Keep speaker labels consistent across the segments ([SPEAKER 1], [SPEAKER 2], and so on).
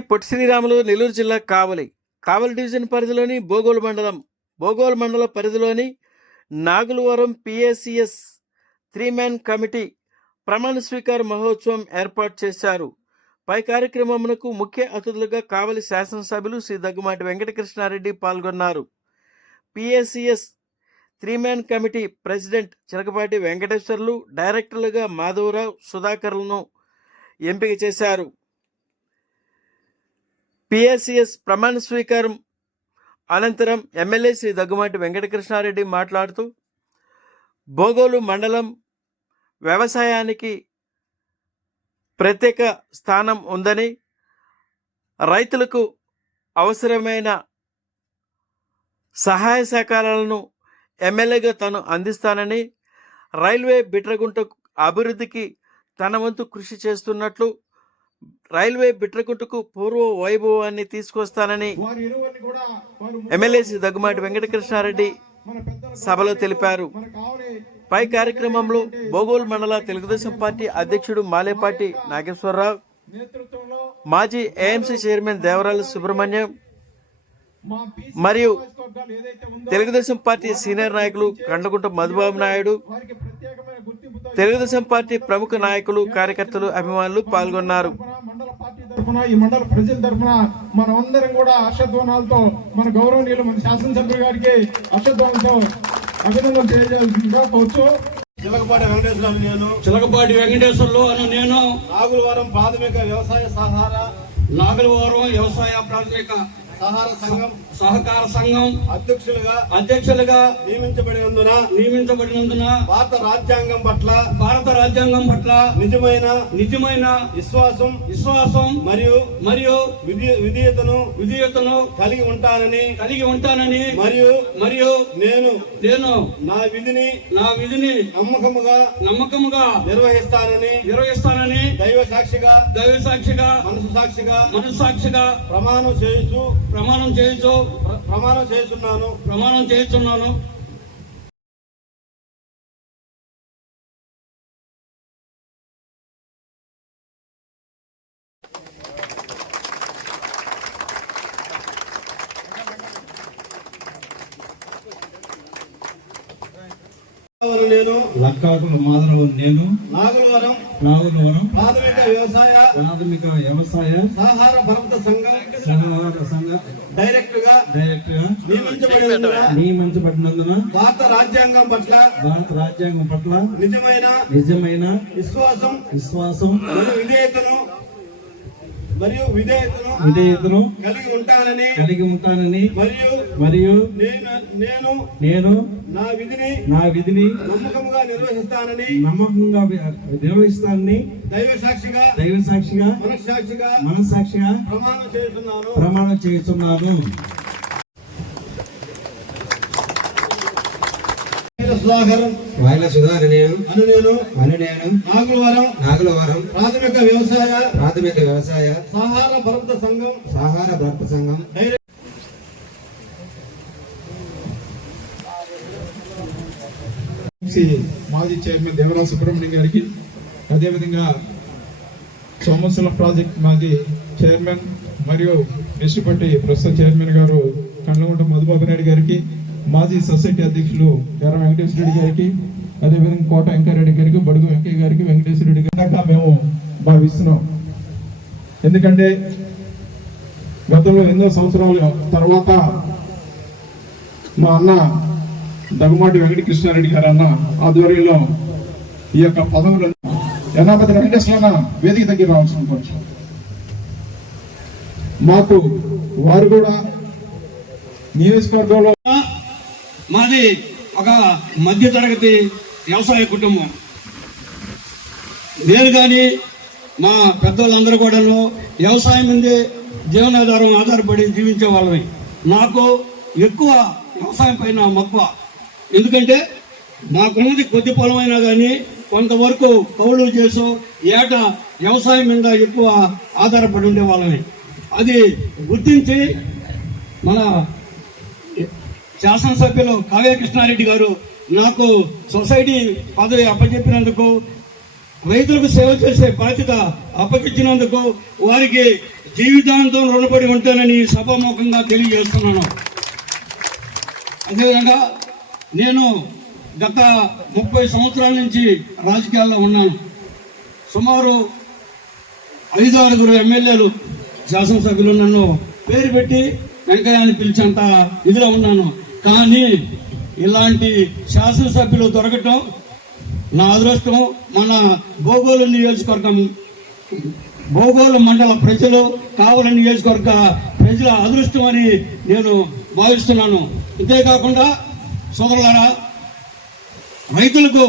[SPEAKER 1] పొట్టి శ్రీరాములు నెల్లూరు జిల్లా కావలి. కావలి డివిజన్ పరిధిలోని బోగోలు మండలం బోగోలు మండల పరిధిలోని Nagulavaram PACS three man committee ప్రమాణ స్వీకార మహోత్సవం ఏర్పాటు చేశారు. పై కార్యక్రమమునకు ముఖ్య అతిథులుగా కావలి శాసనసభ్యులు శ్రీ దగ్గుమాటి వెంకటకృష్ణారెడ్డి పాల్గొన్నారు. PACS three man committee president Chilakapati Venkateswarlu డైరెక్టర్లుగా Madhavarao సుధాకర్లను ఎంపిక చేశారు. పిఎస్సిఎస్ ప్రమాణ స్వీకారం అనంతరం ఎమ్మెల్యే శ్రీ దగ్గుమాటి వెంకటకృష్ణారెడ్డి మాట్లాడుతూ బోగోలు మండలం వ్యవసాయానికి ప్రత్యేక స్థానం ఉందని రైతులకు అవసరమైన సహాయ సహకారాలను ఎమ్మెల్యేగా తను అందిస్తానని రైల్వే బిట్రగుంట అభివృద్ధికి తన వంతు కృషి చేస్తున్నట్లు రైల్వే బిట్రగుంటకు పూర్వ వైభవాన్ని తీసుకొస్తానని
[SPEAKER 2] వారి ఇరువురిని కూడా వారు
[SPEAKER 1] ఎమ్మెల్యే శ్రీ దగ్గుమాటి వెంకటకృష్ణారెడ్డి సభలో తెలిపారు. పై కార్యక్రమంలో బోగోల్ మండల తెలుగుదేశం పార్టీ అధ్యక్షుడు మాలేపాటి నాగేశ్వరరావు మాజీ ఏఎంసీ చైర్మన్ దేవరాల సుబ్రహ్మణ్యం మరియు తెలుగుదేశం పార్టీ సీనియర్ నాయకులు కండగుంట మధుబాబు నాయుడు తెలుగుదేశం పార్టీ ప్రముఖ నాయకులు కార్యకర్తలు అభిమానులు పాల్గొన్నారు.
[SPEAKER 2] తరఫున ఈ మండల ప్రజల తరఫున మనం అందరం కూడా హర్షధ్వానాలతో మన గౌరవనీయులు మన శాసనసభ్యులు గారికి హర్షధ్వానంతో అభినందనలు తెలియజేయాల్సిందిగా కోరుచు
[SPEAKER 3] చిలకపాటి వెంకటేశ్వరరావు నేను.
[SPEAKER 4] చిలకపాటి వెంకటేశ్వర్లు అను నేను.
[SPEAKER 3] నాగులవరం ప్రాథమిక వ్యవసాయ సహార
[SPEAKER 4] నాగలవరం వ్యవసాయ ప్రాథమిక
[SPEAKER 3] సహార సంఘం
[SPEAKER 4] సహకార సంఘం
[SPEAKER 3] అధ్యక్షులుగా
[SPEAKER 4] అధ్యక్షులుగా
[SPEAKER 3] నియమించబడినందున
[SPEAKER 4] నియమించబడినందున
[SPEAKER 3] భారత రాజ్యాంగం పట్ల
[SPEAKER 4] భారత రాజ్యాంగం పట్ల
[SPEAKER 3] నిజమైన
[SPEAKER 4] నిజమైన
[SPEAKER 3] విశ్వాసం
[SPEAKER 4] విశ్వాసం
[SPEAKER 3] మరియు
[SPEAKER 4] మరియు
[SPEAKER 3] విధి విధేయతను
[SPEAKER 4] విధేయతను
[SPEAKER 3] కలిగి ఉంటానని
[SPEAKER 4] కలిగి ఉంటానని
[SPEAKER 3] మరియు
[SPEAKER 4] మరియు
[SPEAKER 3] నేను
[SPEAKER 4] నేను
[SPEAKER 3] నా విధిని
[SPEAKER 4] నా విధిని
[SPEAKER 3] నమ్మకముగా
[SPEAKER 4] నమ్మకముగా
[SPEAKER 3] నిర్వహిస్తానని
[SPEAKER 4] నిర్వహిస్తానని
[SPEAKER 3] దైవ సాక్షిగా
[SPEAKER 4] దైవ సాక్షిగా
[SPEAKER 3] మనసు సాక్షిగా
[SPEAKER 4] మనస్సాక్షిగా
[SPEAKER 3] ప్రమాణం చేస్తూ
[SPEAKER 4] ప్రమాణం
[SPEAKER 3] ప్ర- ప్రమాణం చేస్తున్నాను.
[SPEAKER 4] ప్రమాణం చేస్తున్నాను
[SPEAKER 3] నేను
[SPEAKER 4] లక్కాకు మాధవ నేను
[SPEAKER 3] నాగులవరం
[SPEAKER 4] నాగులవరం
[SPEAKER 3] ప్రాథమిక వ్యవసాయ
[SPEAKER 4] ప్రాథమిక వ్యవసాయ
[SPEAKER 3] సహకార పర్వత సంఘం
[SPEAKER 4] సహకార సంఘ డైరెక్టర్గా డైరెక్టర్గా
[SPEAKER 3] నియమించబడినందున
[SPEAKER 4] నియమించబడినందున
[SPEAKER 3] భారత రాజ్యాంగం పట్ల
[SPEAKER 4] భారత రాజ్యాంగం పట్ల
[SPEAKER 3] నిజమైన
[SPEAKER 4] నిజమైన
[SPEAKER 3] విశ్వాసం
[SPEAKER 4] విశ్వాసం
[SPEAKER 3] విధేయతను మరియు విధేయతను
[SPEAKER 4] విధేయతను
[SPEAKER 3] కలిగి ఉంటానని
[SPEAKER 4] కలిగి ఉంటానని
[SPEAKER 3] మరియు
[SPEAKER 4] మరియు
[SPEAKER 3] నేను నేను నా విధిని
[SPEAKER 4] నా విధిని
[SPEAKER 3] నమ్మకంగా నిర్వహిస్తానని
[SPEAKER 4] నమ్మకంగా నిర్వహిస్తానని
[SPEAKER 3] దైవ సాక్షిగా
[SPEAKER 4] దైవ సాక్షిగా
[SPEAKER 3] మనస్సాక్షిగా
[SPEAKER 4] మనస్సాక్షిగా
[SPEAKER 3] ప్రమాణం చేస్తున్నాను.
[SPEAKER 4] ప్రమాణం చేస్తున్నాను.
[SPEAKER 3] సుధాకర్
[SPEAKER 5] వాయిల సుధాకర్ నేను.
[SPEAKER 3] అను నేను.
[SPEAKER 5] అని నేను.
[SPEAKER 3] నాగులవరం.
[SPEAKER 5] నాగులవరం.
[SPEAKER 3] ప్రాథమిక వ్యవసాయ.
[SPEAKER 5] ప్రాథమిక వ్యవసాయ.
[SPEAKER 3] సహార పర్వత సంఘం.
[SPEAKER 5] సహార భర్త సంఘం.
[SPEAKER 2] మాజీ చైర్మన్ దేవరాజ సుబ్రహ్మణ్యం గారికి అదేవిధంగా సోమశిల ప్రాజెక్ట్ మాజీ చైర్మన్ మరియు నిష్టిపట్టి ప్రస్తుత చైర్మన్ గారు కండ్లగుంట మధుబాబు నాయుడు గారికి మాజీ సొసైటీ అధ్యక్షులు ఎర్ర వెంకటేశ్వర రెడ్డి గారికి అదేవిధంగా కోట వెంకరెడ్డి గారికి బడుగు వెంకయ్య గారికి వెంకటేశ్వర రెడ్డి మేము భావిస్తున్నాం. ఎందుకంటే గతంలో ఎన్నో సంవత్సరాల తర్వాత మా అన్న దగ్గుమాటి వెంకట కృష్ణారెడ్డి గారు అన్న ఆధ్వర్యంలో ఈ యొక్క పదవులను యథాపతి వెంకటేశ్వర వేదిక దగ్గర రావాల్సిన కొంచెం మాకు వారు కూడా నియోజకవర్గంలో
[SPEAKER 4] మాది ఒక మధ్య తరగతి వ్యవసాయ కుటుంబం. నేను కానీ మా పెద్దవాళ్ళందరూ కూడాను వ్యవసాయం మీదే జీవనాధారం ఆధారపడి జీవించే వాళ్ళని నాకు ఎక్కువ వ్యవసాయం పైన మక్కువ. ఎందుకంటే నాకున్నది కొద్ది పొలమైనా కానీ కొంతవరకు కౌలు చేసో ఏటా వ్యవసాయం మీద ఎక్కువ ఆధారపడి ఉండే వాళ్ళని అది గుర్తించి మన శాసనసభ్యులు కావ్య కృష్ణారెడ్డి గారు నాకు సొసైటీ పదవి అప్పచెప్పినందుకు రైతులకు సేవ చేసే బాధ్యత అప్పగించినందుకు వారికి జీవితాంతం రుణపడి ఉంటానని సభాముఖంగా తెలియజేస్తున్నాను. అదేవిధంగా నేను గత ముప్పై సంవత్సరాల నుంచి రాజకీయాల్లో ఉన్నాను. సుమారు ఐదు ఆరుగురు ఎమ్మెల్యేలు శాసనసభ్యులు నన్ను పేరు పెట్టి వెంకయ్య అని పిలిచేంత ఇదిలో ఉన్నాను. కానీ ఇలాంటి శాసనసభ్యులు దొరకటం నా అదృష్టం. మన భోగోలు నియోజకవర్గం భూగోళ మండల ప్రజలు కావలి నియోజకవర్గ ప్రజల అదృష్టం అని నేను భావిస్తున్నాను. అంతేకాకుండా సోదరులారా రైతులకు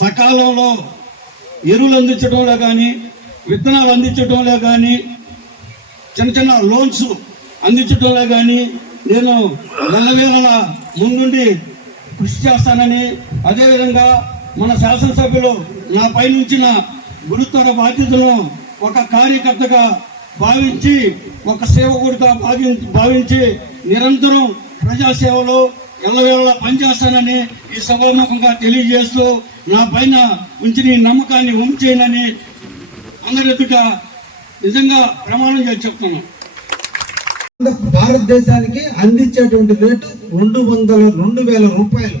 [SPEAKER 4] సకాలంలో ఎరువులు అందించడంలో కానీ విత్తనాలు అందించడంలో కానీ చిన్న చిన్న లోన్స్ అందించడంలో కానీ నేను నెలవేళ ముందుండి కృషి చేస్తానని అదేవిధంగా మన శాసనసభ్యులు నా పైనుంచిన గురుతర బాధ్యతను ఒక కార్యకర్తగా భావించి ఒక సేవకుడిగా భావి భావించి నిరంతరం ప్రజాసేవలో ఎల్లవేళలా పనిచేస్తానని ఈ సభాముఖంగా తెలియజేస్తూ నా పైన ఉంచిన ఈ నమ్మకాన్ని ఉంచేయనని అందరి ఎదుట నిజంగా ప్రమాణం చేసి చెప్తున్నాను.
[SPEAKER 6] భారతదేశానికి అందించేటువంటి రేటు రెండు వందల రెండు వేల రూపాయలు.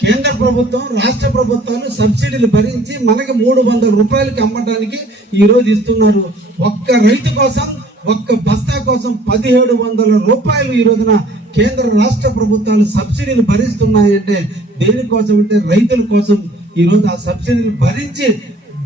[SPEAKER 6] కేంద్ర ప్రభుత్వం రాష్ట్ర ప్రభుత్వాలు సబ్సిడీలు భరించి మనకి మూడు వందల రూపాయలకి అమ్మటానికి ఈరోజు ఇస్తున్నారు. ఒక్క రైతు కోసం ఒక్క బస్తా కోసం పదిహేడు వందల రూపాయలు ఈ రోజున కేంద్ర రాష్ట్ర ప్రభుత్వాలు సబ్సిడీలు భరిస్తున్నాయంటే దేనికోసం అంటే రైతుల కోసం ఈ రోజు ఆ సబ్సిడీలు భరించి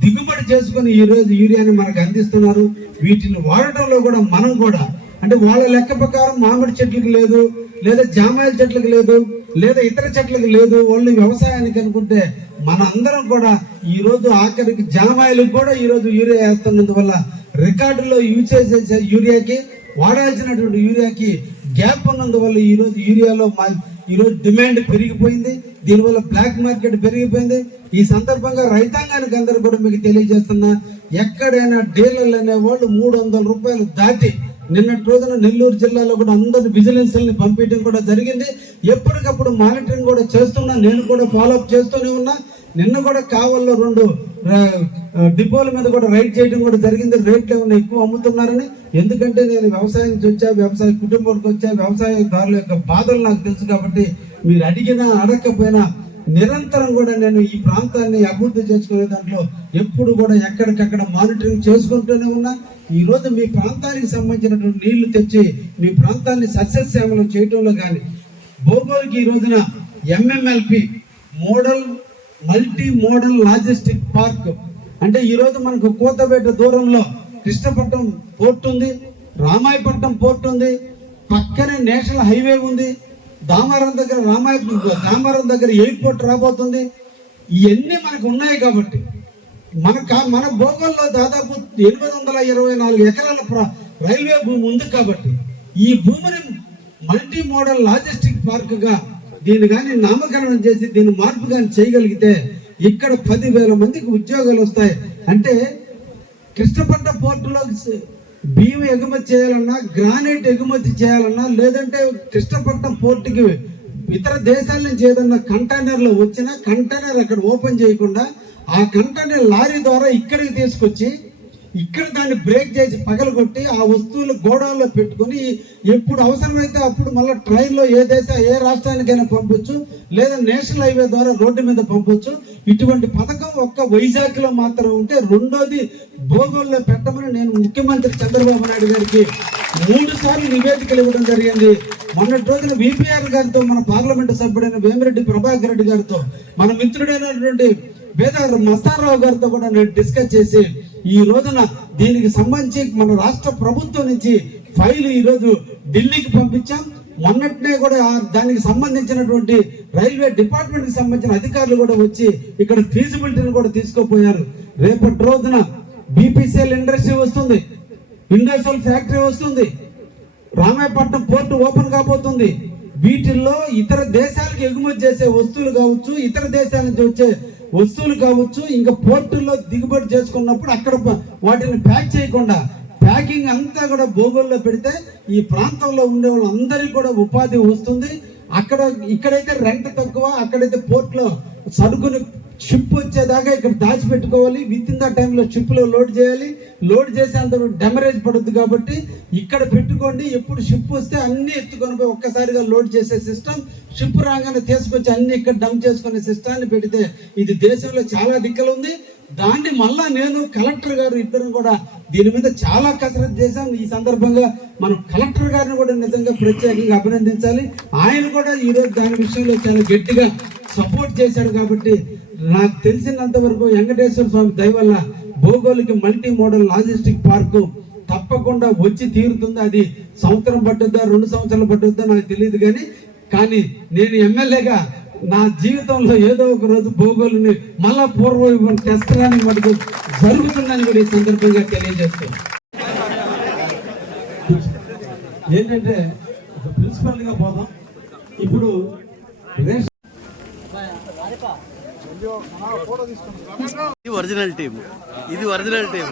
[SPEAKER 6] దిగుబడి చేసుకుని ఈ రోజు యూరియాని మనకు అందిస్తున్నారు. వీటిని వాడటంలో కూడా మనం కూడా అంటే వాళ్ళ లెక్క ప్రకారం మామిడి చెట్లకు లేదు లేదా జామాయిల చెట్లకు లేదు లేదా ఇతర చెట్లకు లేదు వాళ్ళు వ్యవసాయానికి అనుకుంటే మన అందరం కూడా ఈరోజు ఆఖరికి జామాయిలకు కూడా ఈరోజు యూరియా వేస్తున్నందువల్ల రికార్డులో యూజ్ చేసే యూరియాకి వాడాల్సినటువంటి యూరియాకి గ్యాప్ ఉన్నందువల్ల ఈ రోజు యూరియాలో మా ఈరోజు డిమాండ్ పెరిగిపోయింది దీనివల్ల బ్లాక్ మార్కెట్ పెరిగిపోయింది. ఈ సందర్భంగా రైతాంగానికి అందరూ కూడా మీకు తెలియజేస్తున్నా ఎక్కడైనా డీలర్లు అనే వాళ్ళు మూడు వందల రూపాయలు దాటి నిన్నటి రోజున నెల్లూరు జిల్లాలో కూడా అందరు విజిలెన్స్ని పంపించడం కూడా జరిగింది. ఎప్పటికప్పుడు మానిటరింగ్ కూడా చేస్తున్నా నేను కూడా ఫాలోఅప్ చేస్తూనే ఉన్నా. నిన్న కూడా కావల్లో రెండు డిపోల మీద కూడా రైడ్ చేయడం కూడా జరిగింది. రేట్లు ఏమైనా ఎక్కువ అమ్ముతున్నారని. ఎందుకంటే నేను వ్యవసాయం నుంచి వచ్చా వ్యవసాయ కుటుంబానికి వచ్చా వ్యవసాయదారుల యొక్క బాధలు నాకు తెలుసు కాబట్టి మీరు అడిగినా అడగకపోయినా నిరంతరం కూడా నేను ఈ ప్రాంతాన్ని అభివృద్ధి చేసుకునే దాంట్లో ఎప్పుడు కూడా ఎక్కడికక్కడ మానిటరింగ్ చేసుకుంటూనే ఉన్నా. ఈరోజు మీ ప్రాంతానికి సంబంధించినటువంటి నీళ్ళు తెచ్చి మీ ప్రాంతాన్ని సస్యశ్యామలం చేయటంలో కానీ భూగోళకి ఈ రోజున MMLP model multi model logistic park అంటే ఈరోజు మనకు కోతపేట దూరంలో కృష్ణపట్నం పోర్ట్ ఉంది రామాయపట్నం పోర్ట్ ఉంది పక్కనే నేషనల్ హైవే ఉంది. దామారం దగ్గర రామాయ దామారం దగ్గర ఎయిర్పోర్ట్ రాబోతుంది. ఇవన్నీ మనకు ఉన్నాయి కాబట్టి. మన కా- మన భూగోళంలో దాదాపు ఎనిమిది వందల ఇరవై నాలుగు ఎకరాల ప్ర- రైల్వే భూమి ఉంది కాబట్టి ఈ భూమిని మల్టీ మోడల్ లాజిస్టిక్ పార్క్గా దీని దీన్ని కానీ నామకరణం చేసి దీన్ని మార్పు కానీ చేయగలిగితే ఇక్కడ పదివేల మందికి ఉద్యోగాలు వస్తాయి. అంటే కృష్ణపట్నం పోర్టులో బియ్యం ఎగుమతి చేయాలన్నా గ్రానైట్ ఎగుమతి చేయాలన్నా లేదంటే కృష్ణపట్నం పోర్టుకి ఇతర దేశాల నుంచి ఏదన్నా కంటైనర్లో వచ్చినా కంటైనర్ అక్కడ ఓపెన్ చేయకుండా ఆ కంటైనర్ లారీ ద్వారా ఇక్కడికి తీసుకొచ్చి ఇక్కడ దాన్ని బ్రేక్ చేసి పగలగొట్టి ఆ వస్తువులు గోడౌన్లో పెట్టుకొని ఎప్పుడు అవసరమైతే అప్పుడు మళ్ళీ ట్రైన్లో ఏ దేశ ఏ రాష్ట్రానికైనా పంపొచ్చు లేదా నేషనల్ హైవే ద్వారా రోడ్డు మీద పంపొచ్చు. ఇటువంటి పథకం ఒక్క వైజాగ్లో మాత్రం ఉంటే రెండోది భోగోల్లో పెట్టమని నేను ముఖ్యమంత్రి చంద్రబాబు నాయుడు గారికి మూడు సార్లు నివేదికలు ఇవ్వడం జరిగింది. మొన్నటి రోజున విపిఆర్ గారితో మన పార్లమెంటు సభ్యుడైన వేమిరెడ్డి ప్రభాకర్ రెడ్డి గారితో మన మిత్రుడైనటువంటి వేదారు మస్తారావు గారితో కూడా నేను డిస్కస్ చేసి ఈ రోజున దీనికి సంబంధించి మన రాష్ట్ర ప్రభుత్వం నుంచి ఫైల్ ఈరోజు ఢిల్లీకి పంపించాం. మొన్నటినే కూడా దానికి సంబంధించినటువంటి రైల్వే డిపార్ట్మెంట్కి సంబంధించిన అధికారులు కూడా వచ్చి ఇక్కడ ఫీజిబిలిటీని కూడా తీసుకోపోయారు. రేపటి రోజున బీపీసీఎల్ ఇండస్ట్రీ వస్తుంది. ఇండస్ట్రియల్ ఫ్యాక్టరీ వస్తుంది. రామాయపట్నం పోర్టు ఓపెన్ కాబోతుంది. వీటిల్లో ఇతర దేశాలకు ఎగుమతి చేసే వస్తువులు కావచ్చు ఇతర దేశాల నుంచి వచ్చే వస్తువులు కావచ్చు ఇంకా పోర్టుల్లో దిగుబడి చేసుకున్నప్పుడు అక్కడ వాటిని ప్యాక్ చేయకుండా ప్యాకింగ్ అంతా కూడా భూగోల్లో పెడితే ఈ ప్రాంతంలో ఉండే వాళ్ళందరికీ కూడా ఉపాధి వస్తుంది. అక్కడ ఇక్కడైతే రెంట్ తక్కువ అక్కడైతే పోర్ట్లో సరుకుని షిప్ వచ్చేదాకా ఇక్కడ దాచిపెట్టుకోవాలి. విత్ ఇన్ ద టైంలో షిప్లో లోడ్ చేయాలి. లోడ్ చేసేంత డెమరేజ్ పడుద్ది కాబట్టి ఇక్కడ పెట్టుకోండి. ఎప్పుడు షిప్ వస్తే అన్ని ఎత్తుకొని పోయి ఒక్కసారిగా లోడ్ చేసే సిస్టమ్ షిప్ రాగానే తీసుకొచ్చి అన్ని ఇక్కడ డంప్ చేసుకునే సిస్టాన్ని పెడితే ఇది దేశంలో చాలా దిక్కలు ఉంది దాన్ని మళ్ళా నేను కలెక్టర్ గారు ఇద్దరు కూడా దీని మీద చాలా కసరత్తు చేశాం. ఈ సందర్భంగా మనం కలెక్టర్ గారిని కూడా నిజంగా ప్రత్యేకంగా అభినందించాలి. ఆయన కూడా ఈరోజు దాని విషయంలో చాలా గట్టిగా సపోర్ట్ చేశాడు కాబట్టి నాకు తెలిసినంత వరకు వెంకటేశ్వర స్వామి దయ వల్ల భౌగోళిక మల్టీ మోడల్ లాజిస్టిక్ పార్కు తప్పకుండా వచ్చి తీరుతుంది. అది సంవత్సరం పట్టుద్దా రెండు సంవత్సరాలు పట్టుద్దా నాకు తెలియదు కానీ కానీ నేను ఎమ్మెల్యేగా నా జీవితంలో ఏదో ఒక రోజు భూగోళుని మళ్ళా పూర్వ తెస్తానని మటుకు జరుగుతుందని కూడా ఈ సందర్భంగా తెలియజేస్తాను ఏంటంటే ప్రిన్సిపల్గా పోదాం. ఇప్పుడు
[SPEAKER 1] ఇది ఒరిజినల్ టీం ఇది ఒరిజినల్ టీం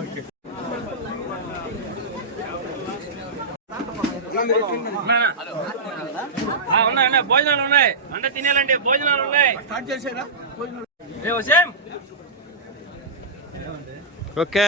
[SPEAKER 7] ఆ, ఉన్నాయి? భోజనాలు ఉన్నాయి. అంటే తినేయాలండి భోజనాలు ఉన్నాయి. స్టార్ట్ చేసారా సేమ్
[SPEAKER 1] ఓకే.